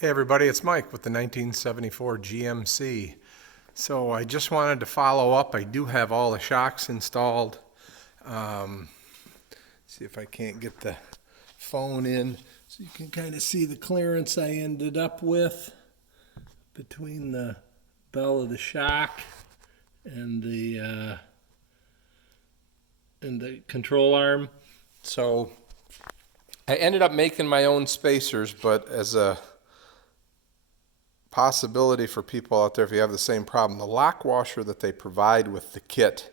Hey everybody, it's Mike with the 1974 GMC. So I just wanted to follow up. I do have all the shocks installed. Um, See if I can't get the phone in so you can kind of see the clearance I ended up with between the bell of the shock and the control arm. So I ended up making my own spacers, but as a possibility for people out there, if you have the same problem, the lock washer that they provide with the kit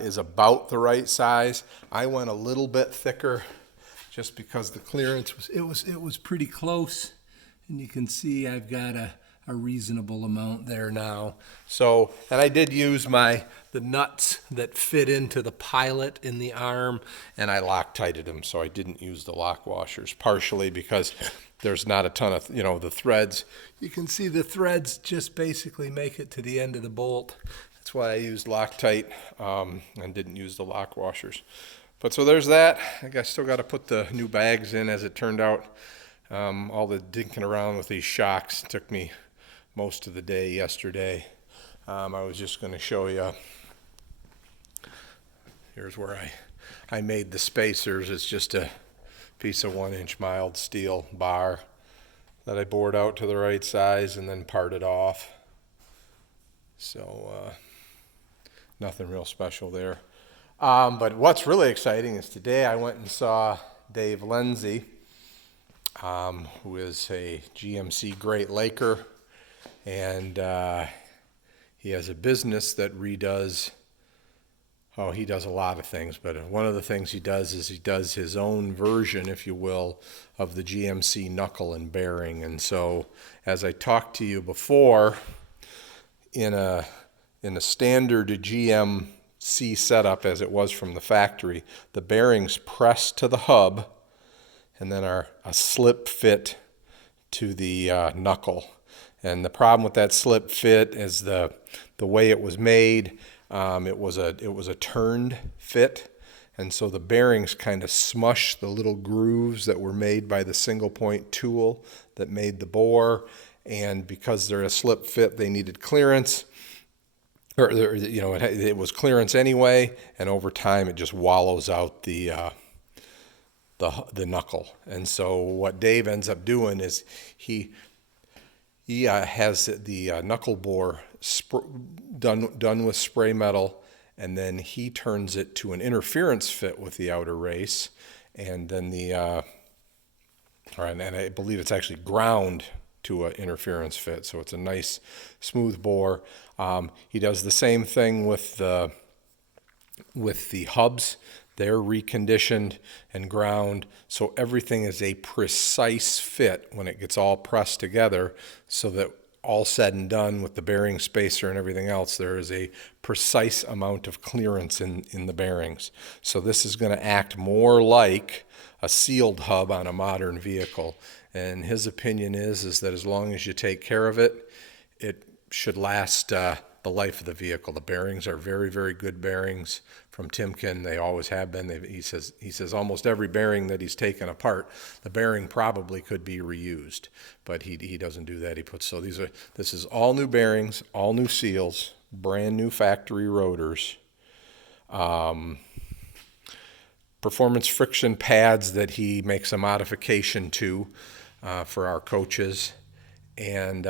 is about the right size. I went a little bit thicker just because the clearance was pretty close, and you can see I've got a reasonable amount there now. So, and I did use the nuts that fit into the pilot in the arm, and I Loctited them, so I didn't use the lock washers, partially because there's not a ton of, the threads. You can see the threads just basically make it to the end of the bolt. That's why I used Loctite and didn't use the lock washers. But so there's that. I still got to put the new bags in, as it turned out. All the dinking around with these shocks took me most of the day yesterday. I was just going to show you. Here's where I made the spacers. It's just a piece of 1-inch mild steel bar that I bored out to the right size and then parted off. So nothing real special there. But what's really exciting is today I went and saw Dave Lindsay, who is a GMC Great Laker, and he has a business that redoes. Oh, he does a lot of things, but one of the things he does is he does his own version, if you will, of the GMC Knuckle and bearing. And so, as I talked to you before, in a standard GMC setup as it was from the factory, the bearings press to the hub and then are a slip fit to the knuckle. And the problem with that slip fit is the way it was made. It was a turned fit, and so the bearings kind of smush the little grooves that were made by the single point tool that made the bore. And because they're a slip fit, they needed clearance, or it was clearance anyway. And over time, it just wallows out the knuckle. And so what Dave ends up doing is he has the knuckle bore done with spray metal, and then he turns it to an interference fit with the outer race, and then and I believe it's actually ground to an interference fit, so it's a nice smooth bore. He does the same thing with the hubs. They're reconditioned and ground, so everything is a precise fit when it gets all pressed together, so that all said and done with the bearing spacer and everything else, there is a precise amount of clearance in the bearings. So this is going to act more like a sealed hub on a modern vehicle. And his opinion is that as long as you take care of it, it should last the life of the vehicle. The bearings are very, very good bearings from Timken. They always have been. He says almost every bearing that he's taken apart, the bearing probably could be reused, but he doesn't do that. This is all new bearings, all new seals, brand new factory rotors, performance friction pads that he makes a modification to for our coaches. And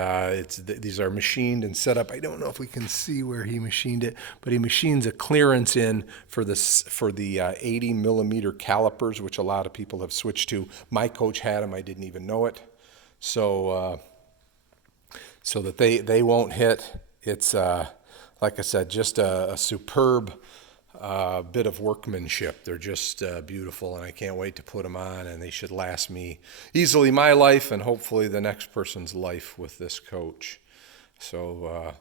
these are machined and set up. I don't know if we can see where he machined it, but he machines a clearance in for the 80 millimeter calipers, which a lot of people have switched to. My coach had them. I didn't even know it. So that they won't hit. It's like I said, just a superb bit of workmanship. They're just beautiful, and I can't wait to put them on, and they should last me easily my life and hopefully the next person's life with this coach. So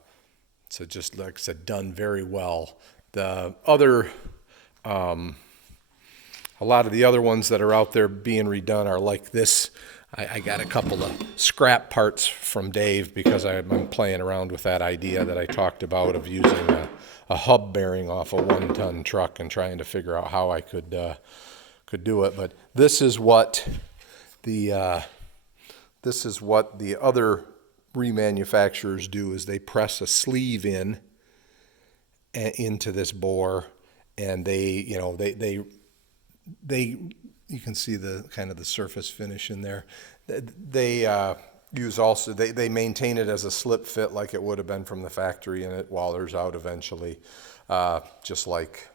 just like I said, done very well. The other a lot of the other ones that are out there being redone are like this. I got a couple of scrap parts from Dave because I'm playing around with that idea that I talked about of using a hub bearing off a 1-ton truck and trying to figure out how I could do it. But this is what the this is what the other remanufacturers do, is they press a sleeve into this bore, and they you can see the kind of the surface finish in there. They they maintain it as a slip fit like it would have been from the factory, and it wallers out eventually, just like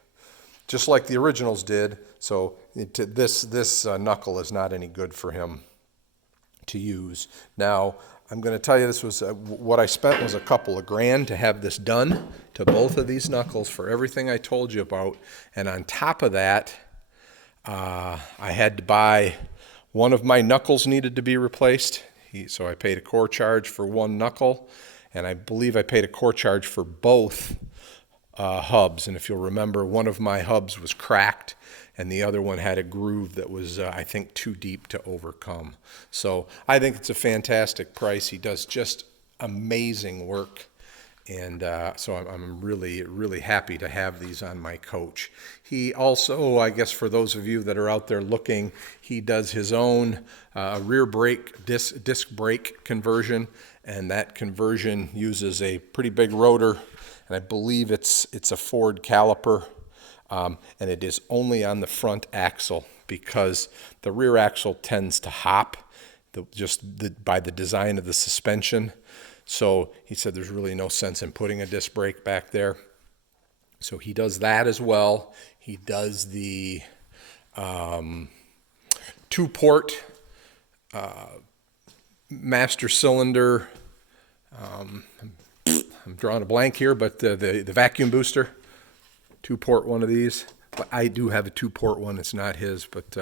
the originals did. So this Knuckle is not any good for him to use. Now, I'm going to tell you, this was what I spent was a couple of grand to have this done to both of these Knuckles for everything I told you about. And on top of that, I had to buy, one of my Knuckles needed to be replaced. So I paid a core charge for one Knuckle, and I believe I paid a core charge for both hubs. And if you'll remember, one of my hubs was cracked, and the other one had a groove that was, I think, too deep to overcome. So I think it's a fantastic price. He does just amazing work. And so I'm really, really happy to have these on my coach. He also, I guess for those of you that are out there looking, he does his own rear brake, disc brake conversion. And that conversion uses a pretty big rotor. And I believe it's a Ford caliper. And it is only on the front axle, because the rear axle tends to hop by the design of the suspension. So he said there's really no sense in putting a disc brake back there. So he does that as well. He does the 2-port master cylinder. I'm drawing a blank here, but the vacuum booster. 2-port one of these. But I do have a 2-port one. It's not his, but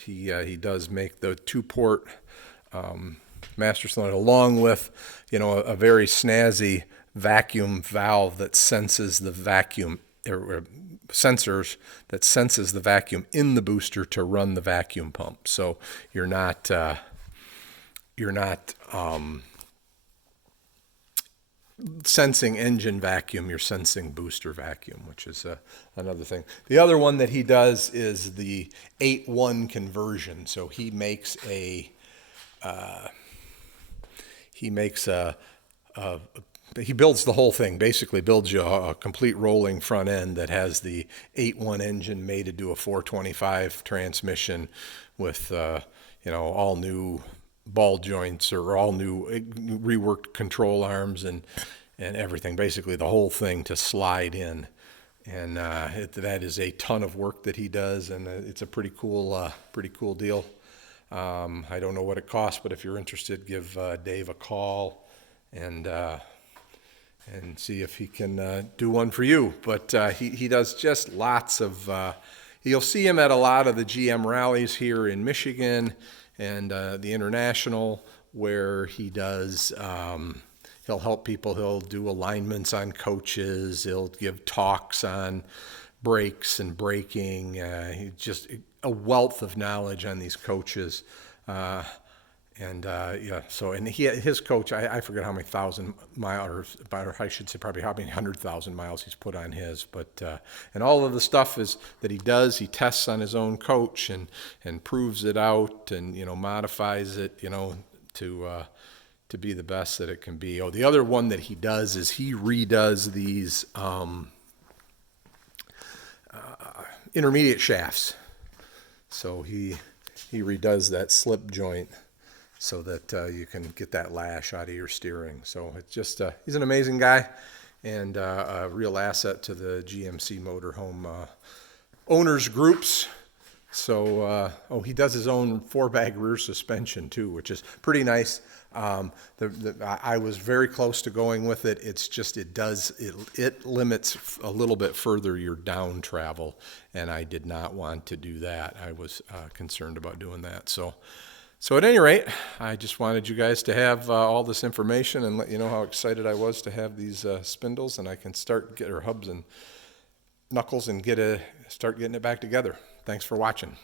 he does make the 2-port master cylinder, along with a very snazzy vacuum valve that senses the vacuum, sensors that senses the vacuum in the booster to run the vacuum pump. So you're not sensing engine vacuum, you're sensing booster vacuum, which is another thing. The other one that he does is the 8-1 conversion. So he makes he builds the whole thing, basically builds you a complete rolling front end that has the 8-1 engine mated to a 425 transmission with all new ball joints, or all new reworked control arms and everything, basically the whole thing to slide in. And that is a ton of work that he does, and it's a pretty cool deal. I don't know what it costs, but if you're interested, give Dave a call and see if he can do one for you. But he does just lots of, you'll see him at a lot of the GM rallies here in Michigan and the International, where he does, he'll help people. He'll do alignments on coaches. He'll give talks on brakes and braking. He's just a wealth of knowledge on these coaches. So his coach, I forget how many 1,000 miles, or I should say probably how many 100,000 miles he's put on his. But and all of the stuff that he does, he tests on his own coach and proves it out, and modifies it, to be the best that it can be. Oh, the other one that he does is he redoes these intermediate shafts. So he redoes that slip joint so that you can get that lash out of your steering. So it's just, he's an amazing guy, and a real asset to the GMC Motorhome owners groups. So, he does his own 4-bag rear suspension too, which is pretty nice. I was very close to going with it. It's just, it limits a little bit further your down travel, and I did not want to do that. I was concerned about doing that. So at any rate, I just wanted you guys to have all this information and let you know how excited I was to have these spindles, and I can hubs and Knuckles and start getting it back together. Thanks for watching.